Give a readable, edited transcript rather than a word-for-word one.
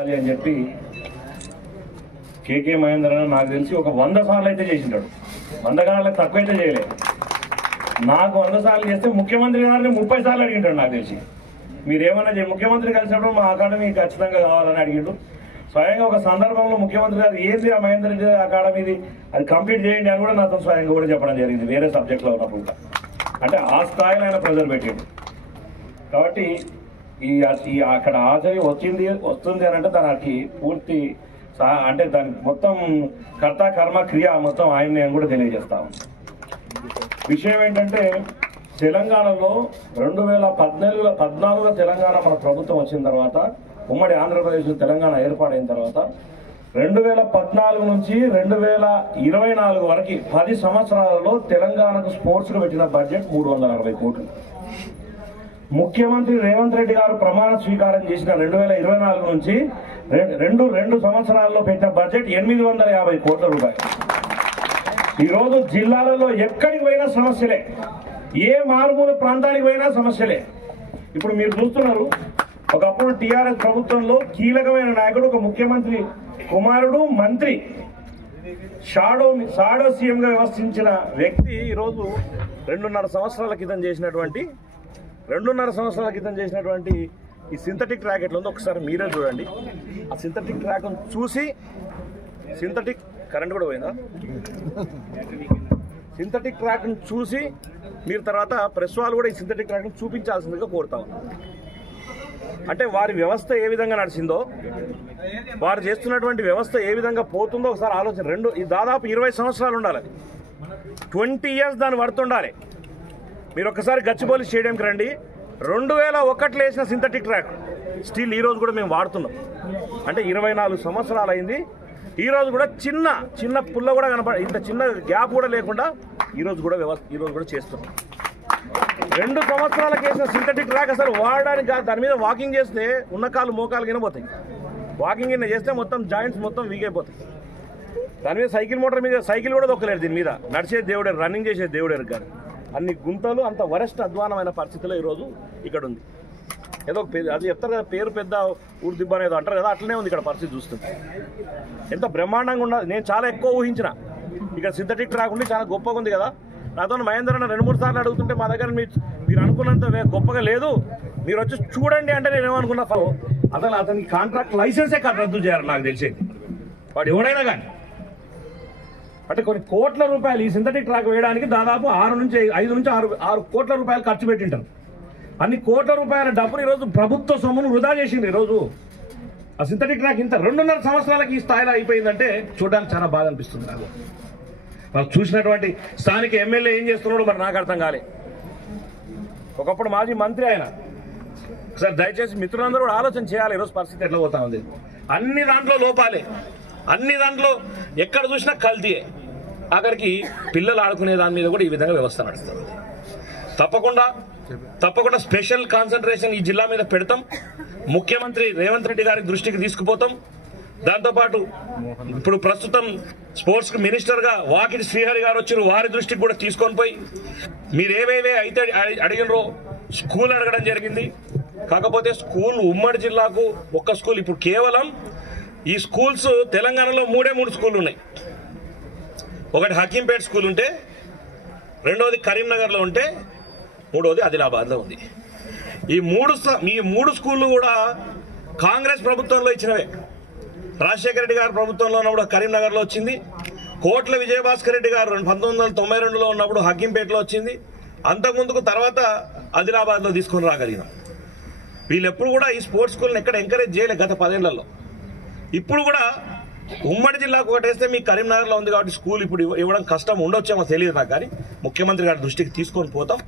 అని చెప్పి కేకే మహేందర్ నాకు తెలిసి ఒక 100 సార్లు అయితే చేసింటాడు. 100 సార్లకు తక్కువ అయితే చేయలేదు. నాకు 100 సార్లు చేస్తే ముఖ్యమంత్రి గారిని 30 సార్లు అడిగింటాడు. నాకు తెలిసి మీరేమన్నా ముఖ్యమంత్రి కలిసినప్పుడు మా అకాడమీ ఖచ్చితంగా కావాలని అడిగిండు. స్వయంగా ఒక సందర్భంలో ముఖ్యమంత్రి గారు ఏంది ఆ మహేందర్ రెడ్డి అకాడమీది అది కంప్లీట్ చేయండి అని కూడా నాతో స్వయంగా కూడా చెప్పడం జరిగింది వేరే సబ్జెక్ట్లో ఉన్నప్పుడు. అంటే ఆ స్థాయిలో ఆయన ప్రెజర్ పెట్టిండు. కాబట్టి ఈ అక్కడ ఆచరి వస్తుంది అని అంటే దానికి పూర్తి అంటే దానికి మొత్తం కర్త కర్మ క్రియ మొత్తం ఆయన నేను కూడా తెలియజేస్తాను. విషయం ఏంటంటే తెలంగాణలో 2014 తెలంగాణ మన ప్రభుత్వం వచ్చిన తర్వాత ఉమ్మడి ఆంధ్రప్రదేశ్ తెలంగాణ ఏర్పాటైన తర్వాత 2014 నుంచి 2024 వరకు 10 సంవత్సరాలలో తెలంగాణకు స్పోర్ట్స్కు పెట్టిన బడ్జెట్ 360 కోట్లు. ముఖ్యమంత్రి రేవంత్ రెడ్డి గారు ప్రమాణ స్వీకారం చేసిన 2024 నుంచి రెండు సంవత్సరాల్లో పెట్టిన బడ్జెట్ 850 కోట్ల రూపాయలు. ఈరోజు జిల్లాలలో ఎక్కడికి పోయినా సమస్యలే, ఏ మారుమూల ప్రాంతానికి పోయినా సమస్యలే. ఇప్పుడు మీరు చూస్తున్నారు, ఒకప్పుడు టీఆర్ఎస్ ప్రభుత్వంలో కీలకమైన నాయకుడు ఒక ముఖ్యమంత్రి కుమారుడు మంత్రి షాడో సీఎంగా వ్యవహరించిన వ్యక్తి ఈరోజు 2.5 సంవత్సరాల క్రితం చేసినటువంటి ఈ సింథటిక్ ట్రాక్ ఎట్లా ఉందో ఒకసారి మీరే చూడండి. ఆ సింథటిక్ ట్రాక్ చూసి సింథటిక్ కరెంట్ కూడా పోయిందా, సింథటిక్ ట్రాక్ చూసి మీరు తర్వాత ప్రెస్ వాళ్ళు కూడా ఈ సింథటిక్ ట్రాక్ చూపించాల్సిందిగా కోరుతాం. అంటే వారి వ్యవస్థ ఏ విధంగా నడిచిందో, వారు చేస్తున్నటువంటి వ్యవస్థ ఏ విధంగా పోతుందో ఒకసారి ఆలోచన. దాదాపు 20 సంవత్సరాలు ఉండాలి, 20 years దాన్ని పడుతుండాలి. మీరు ఒక్కసారి గచ్చిబౌలి స్టేడియంకి రండి, 2001లో వేసిన సింథటిక్ ట్రాక్ స్టిల్ ఈరోజు కూడా మేము వాడుతున్నాం. అంటే 24 సంవత్సరాలు అయింది. ఈరోజు కూడా చిన్న పుల్ల కూడా ఇంత చిన్న గ్యాప్ కూడా లేకుండా ఈరోజు కూడా చేస్తున్నాం. 2 సంవత్సరాలకు వేసిన సింథటిక్ ట్రాక్ అసలు వాడడానికి దాని మీద వాకింగ్ చేస్తే ఉన్న కాళ్ళు మోకాలు కినపోతాయి. వాకింగ్ కింద చేస్తే మొత్తం జాయింట్స్ మొత్తం వీక్ అయిపోతాయి. దాని మీద మోటార్ మీద సైకిల్ కూడా దొక్కలేరు. దీని మీద నడిచే దేవుడేరు, రన్నింగ్ చేసే దేవుడేరు గారు. అన్ని గుంతలు, అంత వరస్ట్ అధ్వానమైన పరిస్థితిలో ఈరోజు ఇక్కడ ఉంది. ఏదో అది చెప్తారు కదా, పేరు పెద్ద ఊరు అనేది అంటారు కదా, అట్లనే ఉంది ఇక్కడ పరిస్థితి చూస్తుంది. ఎంత బ్రహ్మాండంగా ఉన్నది. నేను చాలా ఎక్కువ ఊహించిన ఇక్కడ సింథటిక్ ట్రాక్ ఉండి చాలా గొప్పగా ఉంది కదా. నాతో మహేందర్ అన్న 2-3 సార్లు అడుగుతుంటే మా దగ్గర మీరు అనుకున్నంత గొప్పగా లేదు, మీరు వచ్చి చూడండి అంటే నేను ఏమనుకున్నా, అసలు అతనికి కాంట్రాక్ట్ లైసెన్సే రద్దు చేయాలి నాకు తెలిసేది. వాడు ఎవడైనా కానీ అంటే కొన్ని కోట్ల రూపాయలు ఈ సింథటిక్ ట్రాక్ వేయడానికి దాదాపు 5 నుంచి 6 కోట్ల రూపాయలు ఖర్చు పెట్టింటారు. అన్ని కోట్ల రూపాయల డబ్బులు ఈరోజు ప్రభుత్వ సొమ్మును వృధా చేసింది. ఈరోజు ఆ సింథటిక్ ట్రాక్ ఇంత 2.5 సంవత్సరాలకి ఈ స్థాయిలో అయిపోయిందంటే చూడడానికి చాలా బాధ అనిపిస్తుంది నాకు. వాళ్ళు చూసినటువంటి స్థానిక ఎమ్మెల్యే ఏం చేస్తున్నాడో మరి నాకు అర్థం కాలే. ఒకప్పుడు మాజీ మంత్రి ఆయన. సార్ దయచేసి మిత్రులందరూ కూడా ఆలోచన చేయాలి. ఈరోజు పరిస్థితి ఎట్లా పోతా ఉంది. అన్ని దాంట్లో లోపాలే, అన్ని దాంట్లో ఎక్కడ చూసినా కల్తీయే. అక్కడికి పిల్లలు ఆడుకునే దాని మీద కూడా ఈ విధంగా వ్యవస్థ నడుస్తుంది. తప్పకుండా స్పెషల్ కాన్సన్ట్రేషన్ ఈ జిల్లా మీద పెడతాం. ముఖ్యమంత్రి రేవంత్ రెడ్డి గారి దృష్టికి తీసుకుపోతాం. దాంతోపాటు ఇప్పుడు ప్రస్తుతం స్పోర్ట్స్ మినిస్టర్ గా వాకిటి శ్రీహరి గారు వచ్చారు, వారి దృష్టికి కూడా తీసుకొని పోయి మీరు ఏవేవే అయితే అడిగినరో స్కూల్ అడగడం జరిగింది. కాకపోతే స్కూల్ ఉమ్మడి జిల్లాకు ఒక్క స్కూల్, ఇప్పుడు కేవలం ఈ స్కూల్స్ తెలంగాణలో 3 స్కూళ్ళు ఉన్నాయి. ఒకటి హకీంపేట స్కూల్ ఉంటే, రెండవది కరీంనగర్లో ఉంటే, మూడవది ఆదిలాబాద్లో ఉంది. ఈ మూడు స్కూళ్ళు కూడా కాంగ్రెస్ ప్రభుత్వంలో ఇచ్చినవే. రాజశేఖర రెడ్డి గారి ప్రభుత్వంలో ఉన్నప్పుడు కరీంనగర్లో వచ్చింది. కోట్ల విజయభాస్కర్ రెడ్డి గారు 1992లో ఉన్నప్పుడు హకీంపేటలో వచ్చింది. అంతకుముందుకు తర్వాత ఆదిలాబాద్లో తీసుకొని రాగలిగినాం. వీళ్ళు ఎప్పుడు కూడా ఈ స్పోర్ట్స్ స్కూల్ని ఎక్కడ ఎంకరేజ్ చేయలేదు గత 10 ఏళ్లలో. ఇప్పుడు కూడా ఉమ్మడి జిల్లాకు ఒకటేస్తే మీ కరీంనగర్లో ఉంది కాబట్టి స్కూల్ ఇప్పుడు ఇవ్వడం కష్టం ఉండొచ్చేమో తెలియదు నాకు, కానీ ముఖ్యమంత్రి గారి దృష్టికి తీసుకొని పోతాం.